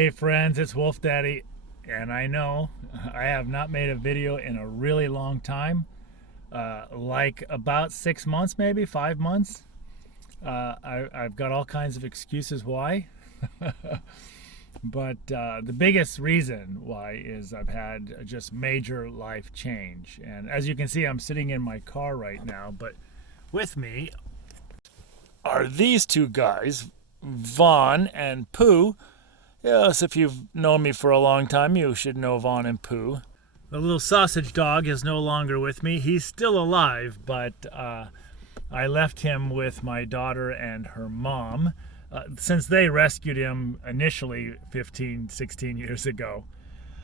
Hey friends, it's Wolf Daddy, and I know I have not made a video in a really long time, like about 6 months, maybe 5 months. I've got all kinds of excuses why, but the biggest reason why is I've had just major life change. And as you can see, I'm sitting in my car right now, but with me are these two guys, Vaughn and Pooh. Yes, if you've known me for a long time, you should know Vaughn and Pooh. The little sausage dog is no longer with me. He's still alive, but I left him with my daughter and her mom since they rescued him initially 15, 16 years ago.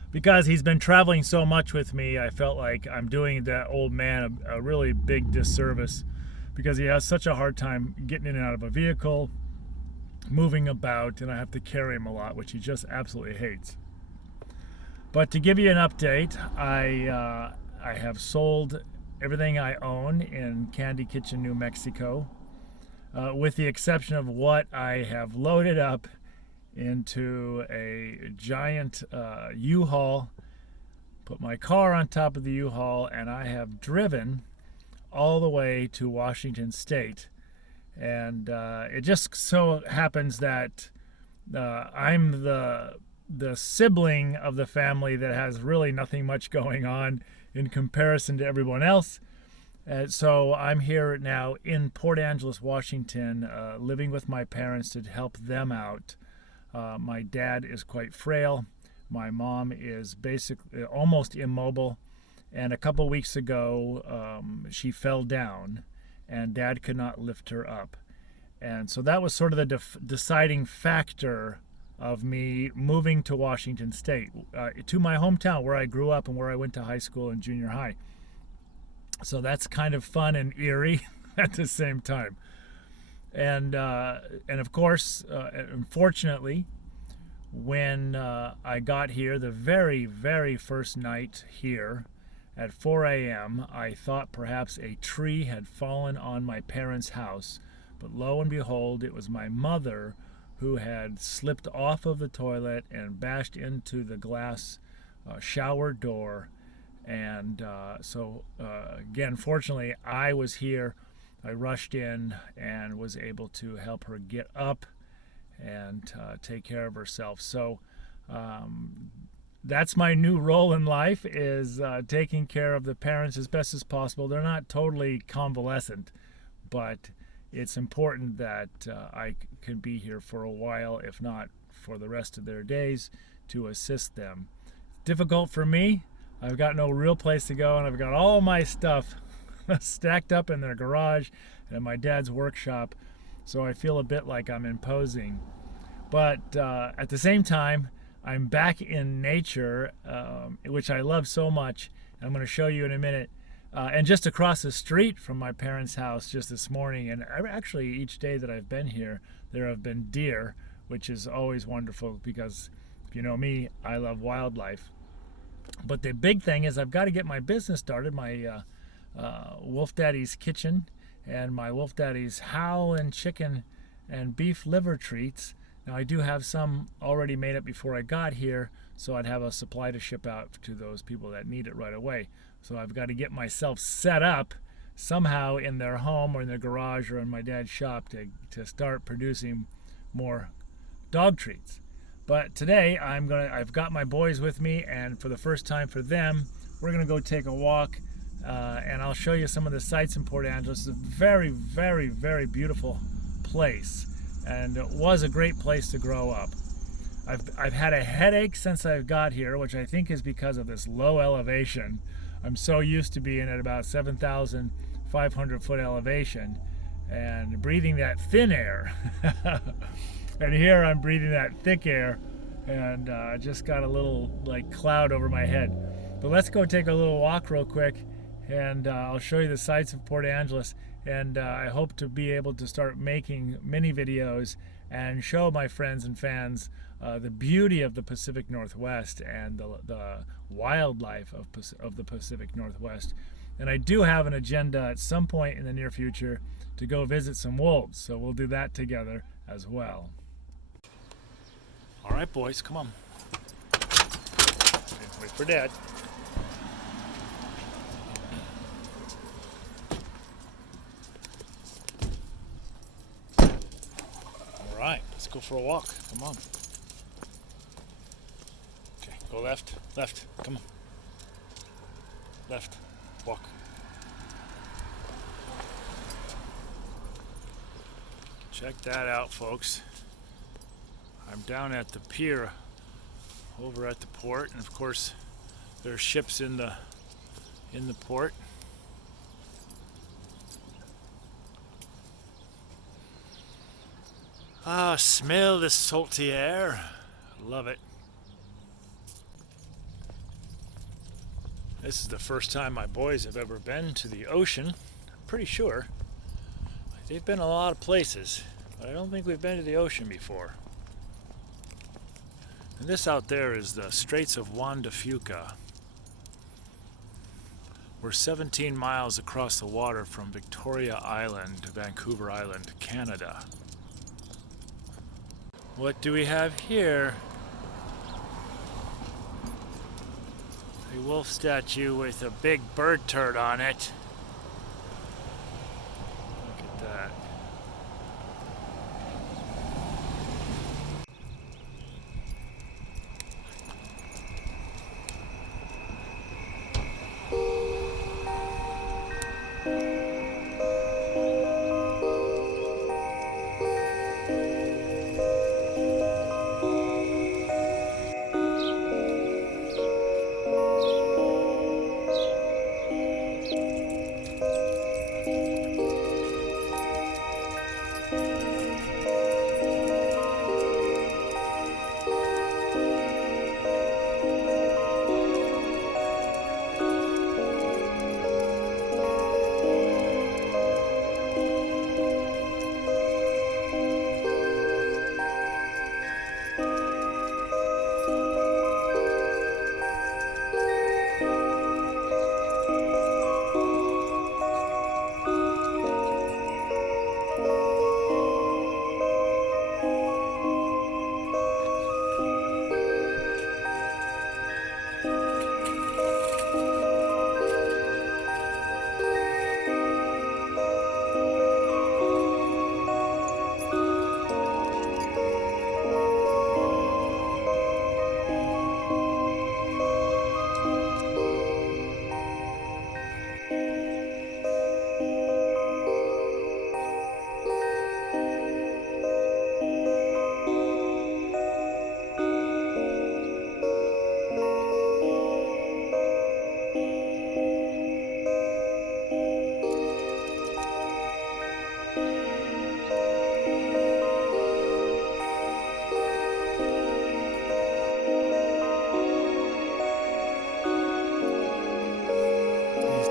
Because he's been traveling so much with me, I felt like I'm doing that old man a really big disservice because he has such a hard time getting in and out of a vehicle, moving about, and I have to carry him a lot, which he just absolutely hates. But to give you an update, I have sold everything I own in Candy Kitchen, New Mexico, with the exception of what I have loaded up into a giant U-Haul, put my car on top of the U-Haul, and I have driven all the way to Washington State. And it just so happens that I'm the sibling of the family that has really nothing much going on in comparison to everyone else. So I'm here now in Port Angeles, Washington, living with my parents to help them out. My dad is quite frail. My mom is basically almost immobile. And a couple weeks ago, she fell down, and Dad could not lift her up. And so that was sort of the deciding factor of me moving to Washington State, to my hometown where I grew up and where I went to high school and junior high. So that's kind of fun and eerie at the same time. And of course, unfortunately, when I got here, the very, very first night here, at 4 a.m., I thought perhaps a tree had fallen on my parents' house, but lo and behold, it was my mother who had slipped off of the toilet and bashed into the glass shower door. And so, again, fortunately, I was here. I rushed in and was able to help her get up and take care of herself. So, that's my new role in life, is taking care of the parents as best as possible. They're not totally convalescent, but it's important that I can be here for a while, if not for the rest of their days, to assist them. Difficult for me. I've got no real place to go, and I've got all my stuff stacked up in their garage and my dad's workshop, so I feel a bit like I'm imposing. But at the same time, I'm back in nature, which I love so much. I'm going to show you in a minute. And just across the street from my parents' house just this morning, and actually each day that I've been here, there have been deer, which is always wonderful because if you know me, I love wildlife. But the big thing is I've got to get my business started, my Wolf Daddy's Kitchen and my Wolf Daddy's Howlin' Chicken and Beef Liver Treats. Now, I do have some already made up before I got here, so I'd have a supply to ship out to those people that need it right away. So I've got to get myself set up somehow in their home or in their garage or in my dad's shop to start producing more dog treats. But today I've got my boys with me, and for the first time for them, we're gonna go take a walk, and I'll show you some of the sights in Port Angeles. It's a very, very, very beautiful place. And it was a great place to grow up. I've had a headache since I've got here, which I think is because of this low elevation. I'm so used to being at about 7,500 foot elevation and breathing that thin air. And here I'm breathing that thick air, and I just got a little like cloud over my head. But let's go take a little walk real quick, and I'll show you the sights of Port Angeles. And I hope to be able to start making mini videos and show my friends and fans the beauty of the Pacific Northwest and the wildlife of the Pacific Northwest. And I do have an agenda at some point in the near future to go visit some wolves, so we'll do that together as well. All right, boys, come on. Wait for Dad. All right, let's go for a walk. Come on. Okay, go left, left. Come on. Left, walk. Check that out, folks. I'm down at the pier over at the port, and of course there's ships in the port. Ah, smell the salty air. Love it. This is the first time my boys have ever been to the ocean. I'm pretty sure. They've been a lot of places, but I don't think we've been to the ocean before. And this out there is the Straits of Juan de Fuca. We're 17 miles across the water from Victoria Island to Vancouver Island, Canada. What do we have here? A wolf statue with a big bird turd on it. Look at that.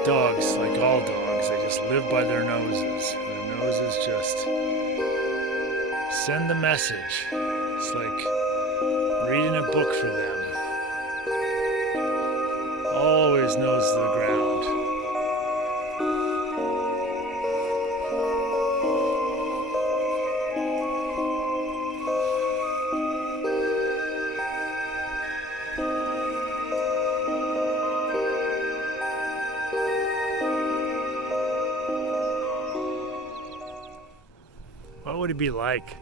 Dogs, like all dogs, they just live by their noses. Their noses just send the message. It's like reading a book for them. Always knows the ground. What would it be like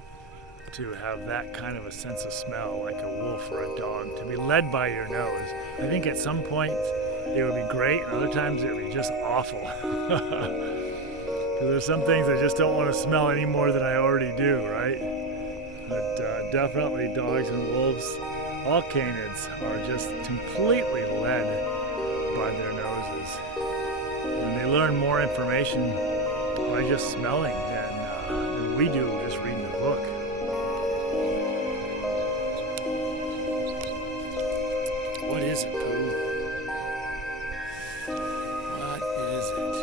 to have that kind of a sense of smell, like a wolf or a dog, to be led by your nose? I think at some point it would be great, and other times it would be just awful. Because there's some things I just don't want to smell any more than I already do, right? But definitely dogs and wolves, all canids, are just completely led by their noses. And they learn more information by just smelling than we do just reading the book. What is it, Pooh? What is it?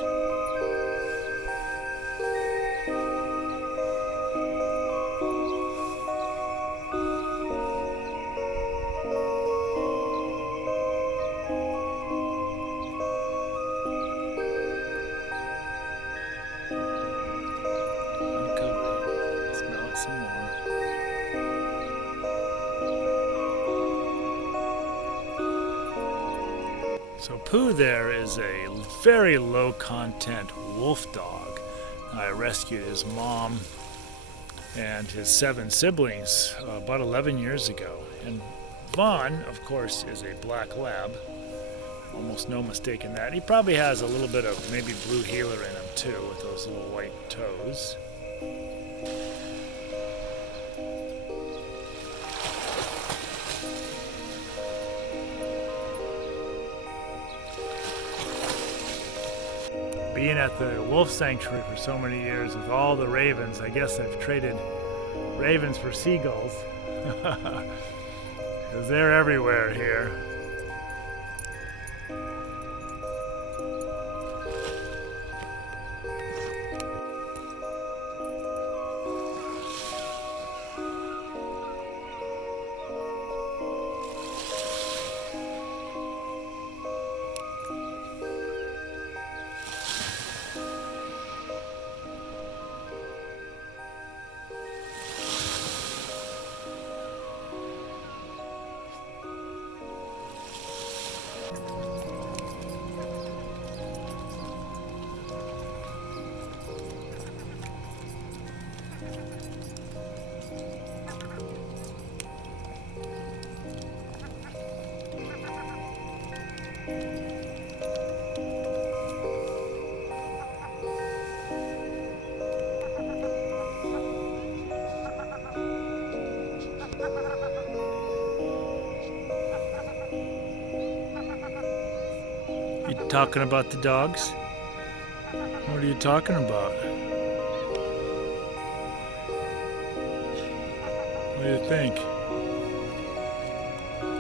Uncover it. Smell it some more. So Pooh there is a very low content wolf dog. I rescued his mom and his 7 siblings about 11 years ago. And Vaughn, of course, is a black lab. Almost no mistake in that. He probably has a little bit of maybe blue heeler in him too, with those little white toes. Being at the wolf sanctuary for so many years with all the ravens, I guess I've traded ravens for seagulls. Because they're everywhere here. You talking about the dogs? What are you talking about? What do you think?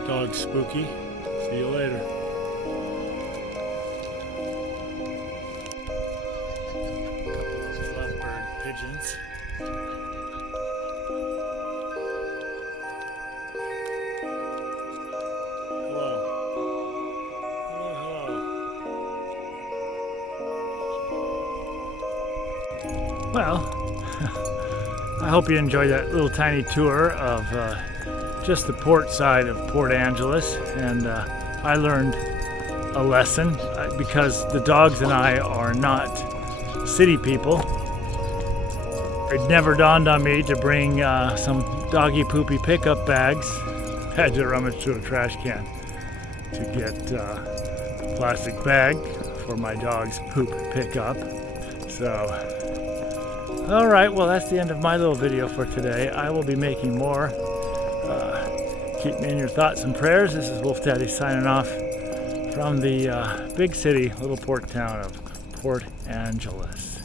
Dog's spooky? See you later. Couple of lovebird pigeons. Well, I hope you enjoyed that little tiny tour of just the port side of Port Angeles, and I learned a lesson because the dogs and I are not city people. It never dawned on me to bring some doggy poopy pickup bags. Had to rummage through a trash can to get a plastic bag for my dog's poop pickup. So. Alright, well that's the end of my little video for today. I will be making more. Keep me in your thoughts and prayers. This is Wolf Daddy signing off from the big city, little port town of Port Angeles.